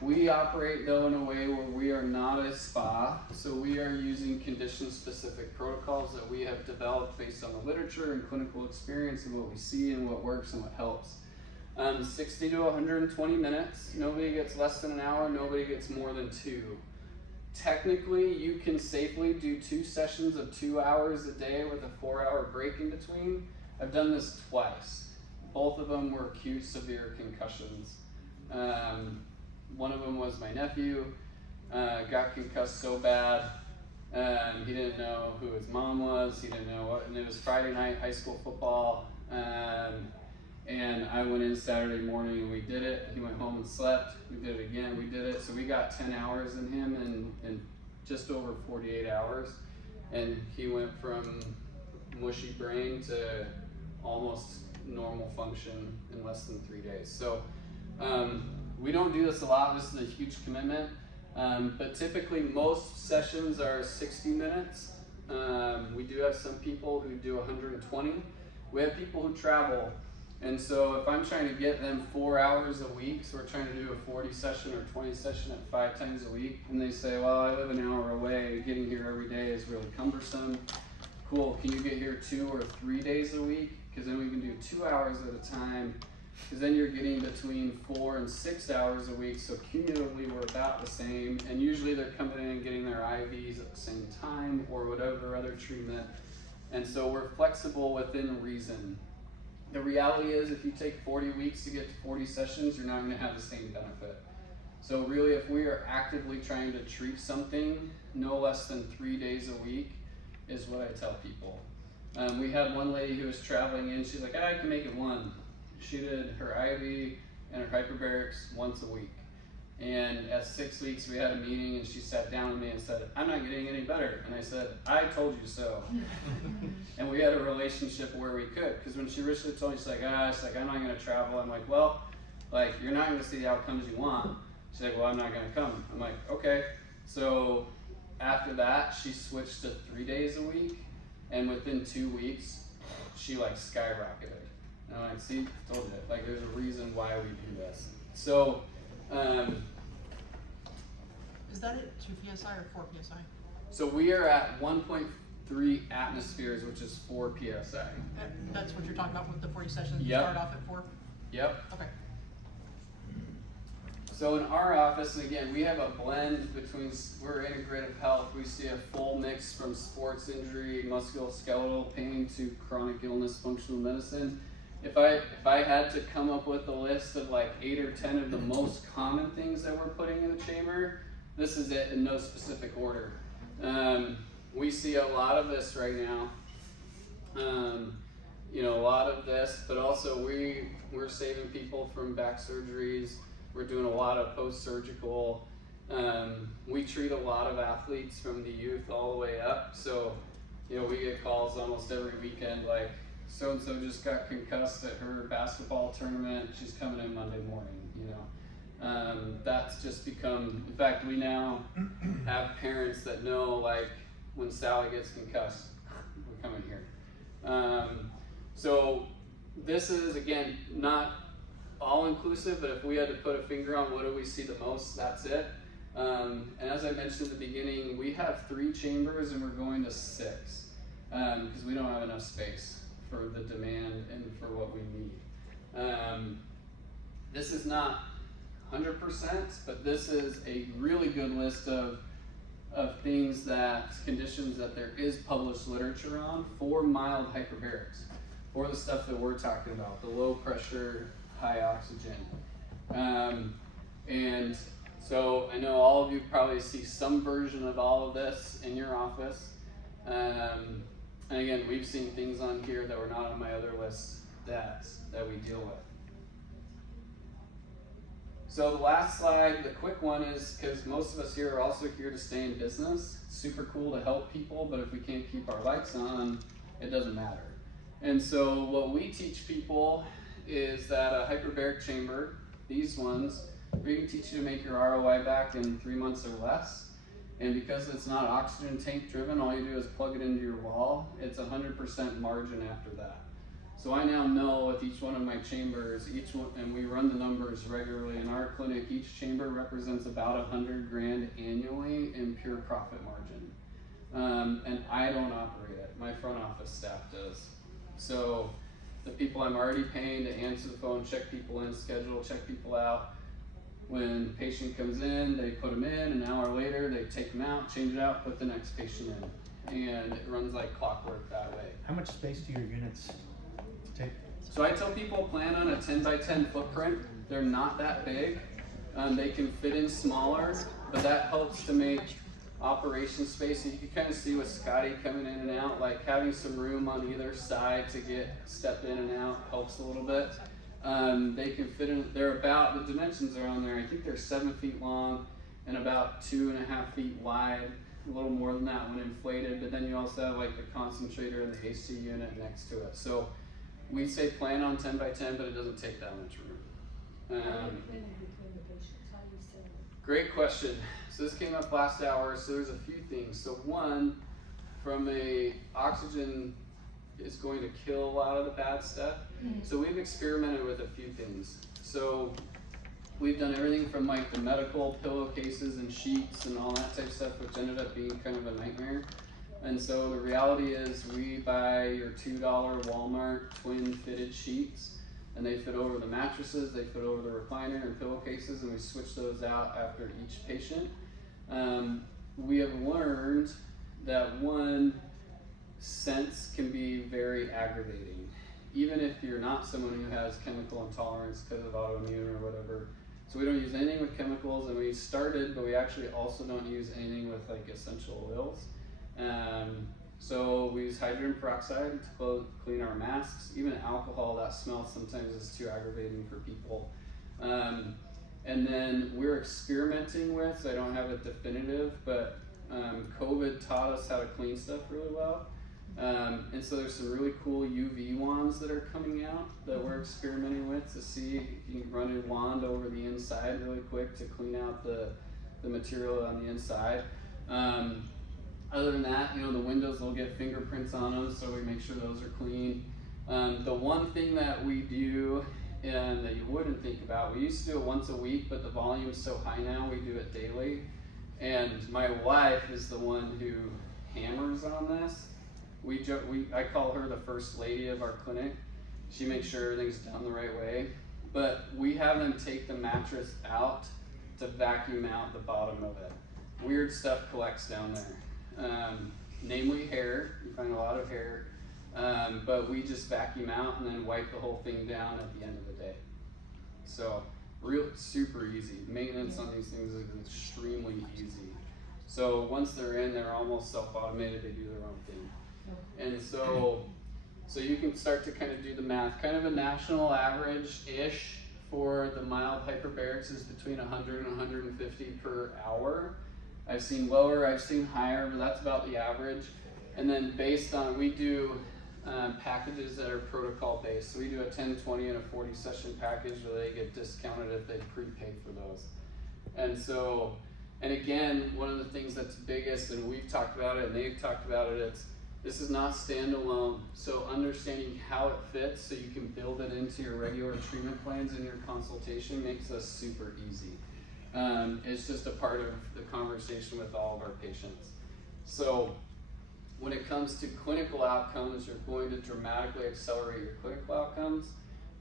We operate though in a way where we are not a spa, so we are using condition-specific protocols that we have developed based on the literature and clinical experience and what we see and what works and what helps. 60 to 120 minutes. Nobody gets less than an hour. Nobody gets more than 2. Technically, you can safely do 2 sessions of 2 hours a day with a 4-hour break in between. I've done this twice. Both of them were acute severe concussions. One of them was my nephew, got concussed so bad, he didn't know who his mom was, he didn't know what, and it was Friday night high school football, and I went in Saturday morning and we did it. He went home and slept, we did it again, we did it, so we got 10 hours in him in just over 48 hours, and he went from mushy brain to almost normal function in less than 3 days. So we don't do this a lot. This is a huge commitment, but typically most sessions are 60 minutes. We do have some people who do 120. We have people who travel, and so if I'm trying to get them 4 hours a week, so we're trying to do a 40 session or 20 session at 5 times a week, and they say, well, I live an hour away, getting here every day is really cumbersome. Cool, can you get here 2 or 3 days a week? Because then we can do 2 hours at a time, because then you're getting between 4 and 6 hours a week, so cumulatively we're about the same, and usually they're coming in and getting their IVs at the same time or whatever other treatment, and so we're flexible within reason. The reality is if you take 40 weeks to get to 40 sessions, you're not going to have the same benefit. So really, if we are actively trying to treat something, no less than 3 days a week is what I tell people. We had one lady who was traveling in, she's like, I can make it 1. She did her IV and her hyperbarics once a week. And at 6 weeks, we had a meeting and she sat down with me and said, I'm not getting any better. And I said, I told you so. And we had a relationship where we could, because when she originally told me, she's like, I'm not gonna travel. I'm like, well, like, you're not gonna see the outcomes you want. She's like, well, I'm not gonna come. I'm like, okay. So after that, she switched to 3 days a week. And within 2 weeks, she like skyrocketed. And I'm like, see, I told you, like there's a reason why we do this. So, Is that at 2 PSI or 4 PSI? so we are at 1.3 atmospheres, which is 4 PSI. That's what you're talking about with the 40 sessions, you Yep. start off at 4? Yep. Okay. So in our office, and again, we have a blend between, we're integrative health. We see a full mix from sports injury, musculoskeletal pain to chronic illness, functional medicine. If I had to come up with a list of like 8 or 10 of the most common things that we're putting in the chamber, this is it in no specific order. We see a lot of this right now. A lot of this, but also we're saving people from back surgeries. We're doing a lot of post-surgical. We treat a lot of athletes from the youth all the way up. So, we get calls almost every weekend like, so-and-so just got concussed at her basketball tournament. She's coming in Monday morning, That's just become, in fact, we now have parents that know, like, when Sally gets concussed, we're coming here. So this is, again, not all-inclusive, but if we had to put a finger on what do we see the most, that's it. And as I mentioned at the beginning, we have 3 chambers and we're going to 6 because we don't have enough space for the demand and for what we need. This is not 100%, but this is a really good list of conditions that there is published literature on for mild hyperbarics. or the stuff that we're talking about, the low pressure, high oxygen. And so I know all of you probably see some version of all of this in your office. And again, we've seen things on here that were not on my other list that we deal with. So the last slide, the quick one, is because most of us here are also here to stay in business. It's super cool to help people, but if we can't keep our lights on, it doesn't matter. And so what we teach people is that a hyperbaric chamber, these ones, we can teach you to make your ROI back in 3 months or less. And because it's not oxygen tank driven, all you do is plug it into your wall. It's 100% margin after that. So I now know with each one of my chambers, each one, and we run the numbers regularly in our clinic, each chamber represents about 100 grand annually in pure profit margin. And I don't operate it, my front office staff does. So the people I'm already paying to answer the phone, check people in, schedule, check people out. When the patient comes in, they put them in, an hour later, they take them out, change it out, put the next patient in. And it runs like clockwork that way. How much space do your units take? So I tell people plan on a 10 by 10 footprint. They're not that big. They can fit in smaller, but that helps to make operation space. And you can kind of see with Scotty coming in and out, like having some room on either side to step in and out helps a little bit. They can fit in, they're about, the dimensions are on there, I think they're 7 feet long and about 2.5 feet wide, a little more than that when inflated, but then you also have like the concentrator and the AC unit next to it. So we say plan on 10 by 10, but it doesn't take that much room. Great question. So this came up last hour, so there's a few things. So one, from a oxygen is going to kill a lot of the bad stuff. So we've experimented with a few things. So we've done everything from like the medical pillowcases and sheets and all that type of stuff, which ended up being kind of a nightmare. And so the reality is we buy your $2 Walmart twin fitted sheets, and they fit over the mattresses, they fit over the recliner and pillowcases, and we switch those out after each patient. We have learned that one, scents can be very aggravating, even if you're not someone who has chemical intolerance because of autoimmune or whatever. So we don't use anything with chemicals, and we started, but we actually also don't use anything with like essential oils. So we use hydrogen peroxide to clean our masks. Even alcohol, that smell sometimes is too aggravating for people. And then we're experimenting with, so I don't have a definitive, but COVID taught us how to clean stuff really well. And so there's some really cool UV wands that are coming out that we're experimenting with to see if you can run your wand over the inside really quick to clean out the material on the inside. Other than that, the windows will get fingerprints on them, so we make sure those are clean. The one thing that we do and that you wouldn't think about, we used to do it once a week, but the volume's so high now, we do it daily. And my wife is the one who hammers on this. I call her the first lady of our clinic. She makes sure everything's done the right way. But we have them take the mattress out to vacuum out the bottom of it. Weird stuff collects down there. Namely hair, you find a lot of hair. But we just vacuum out and then wipe the whole thing down at the end of the day. So super easy. Maintenance on these things is extremely easy. So once they're in, they're almost self-automated, they do their own thing. And so you can start to kind of do the math. Kind of a national average-ish for the mild hyperbarics is between 100 and 150 per hour. I've seen lower, I've seen higher, but that's about the average. And then based on, we do packages that are protocol based. So we do a 10, 20, and a 40 session package where they get discounted if they prepay for those. And again, one of the things that's biggest, and we've talked about it and they've talked about it, this is not standalone. So understanding how it fits so you can build it into your regular treatment plans and your consultation makes us super easy. It's just a part of the conversation with all of our patients. So when it comes to clinical outcomes, you're going to dramatically accelerate your clinical outcomes.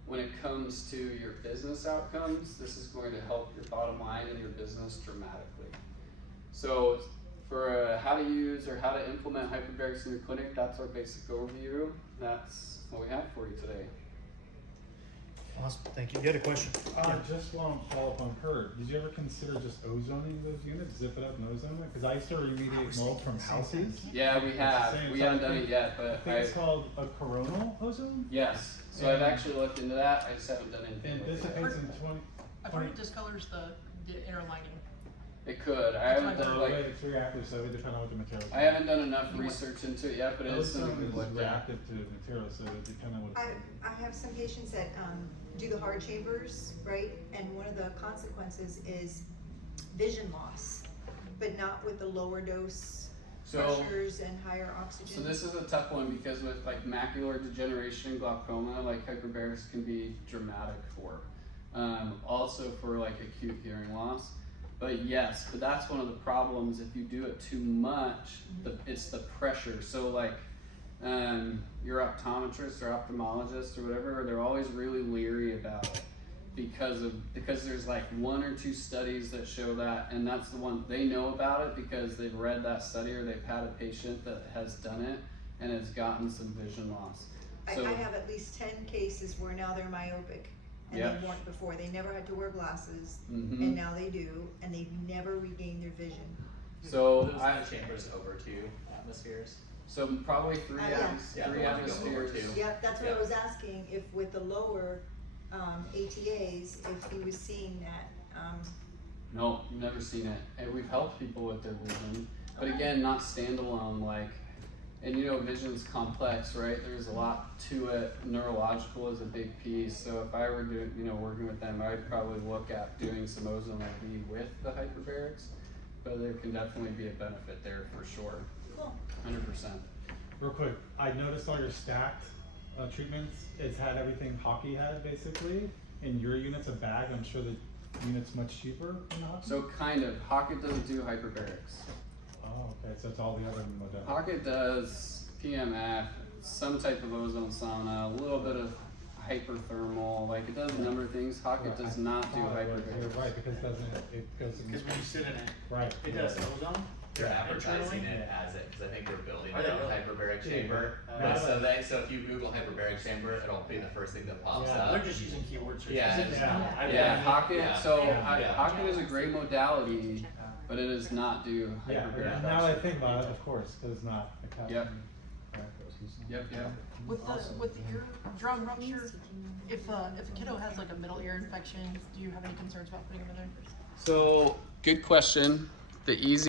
When it comes to your business outcomes, this is going to help your bottom line and your business dramatically. So for how to use or how to implement hyperbarics in your clinic, that's our basic overview. That's what we have for you today. Awesome, thank you. You had a question? Just want to follow up on her. Did you ever consider just ozoning those units, zip it up and ozone it? Because I used to remediate mold from houses. Yeah, we have. Same. We So I haven't done think- it yet, I but think it's called a coronal ozone. yes. So I've actually looked into that. I just haven't done anything And with it. dissipates in 20. I've heard it discolors the inner lining. It could. I That's haven't my done So like it's reactive, so it depends on what the material is. I haven't done enough research into it yet, but it is something Ozone we've is looked at. reactive to the material, so it depends on what. I have some patients that do the hard chambers, right? And one of the consequences is vision loss, but not with the lower dose So pressures and higher oxygen. So this is a tough one because with like macular degeneration and glaucoma, like hyperbarics can be dramatic for. Also for like acute hearing loss. But yes, but that's one of the problems if you do it too much, it's the pressure. So like your optometrist or ophthalmologist or whatever, they're always really leery about it because there's like 1 or 2 studies that show that, and that's the one they know about it because they've read that study or they've had a patient that has done it and has gotten some vision loss. So, I have at least 10 cases where now they're myopic and Yeah. they weren't before. They never had to wear glasses Mhm. and now they do, and they've never regained their vision. So Those are the chambers over 2 atmospheres. So probably 3 Yeah. Yeah, the 3 ones that go over atmospheres. 2. Yep, that's what I Yeah. was asking, if with the lower ATAs, if he was seeing that. No, never seen it. And we've helped people with their vision, but again, not standalone. Like, and you know, vision's complex, right? There's a lot to it. Neurological is a big piece. So if I were doing, working with them, I'd probably look at doing some ozone IV with the hyperbarics. But there can definitely be a benefit there for sure. Cool. 100%. Real quick, I noticed all your stacked treatments. It's had everything hockey had basically. And your unit's a bag. I'm sure the unit's much cheaper than the hockey. So kind of. Hocket doesn't do hyperbarics. Oh, okay. So it's all the other modalities. Hocket does PMF, some type of ozone sauna, a little bit of hyperthermal. Like it does a number of things. Hocket does not do You're hyperbarics. right, because it goes in. Because when you sit in it, Right. it does ozone. They're advertising Internally? it as it because I think they're building Are their they own really? hyperbaric Yeah. chamber. Uh, So if you Google hyperbaric chamber, it'll be the first thing that pops Yeah. up. They're just using keywords. Yeah, It's- yeah. I- Yeah, I- Hocket. Yeah. So Yeah. Hocket is a great modality, but it does not do Yeah, hyperbaric. now that I think about it, of course, because it's not a cat. Yep. Yep. With the ear drum rupture, if a kiddo has like a middle ear infection, do you have any concerns about putting them in there? So good question. The easy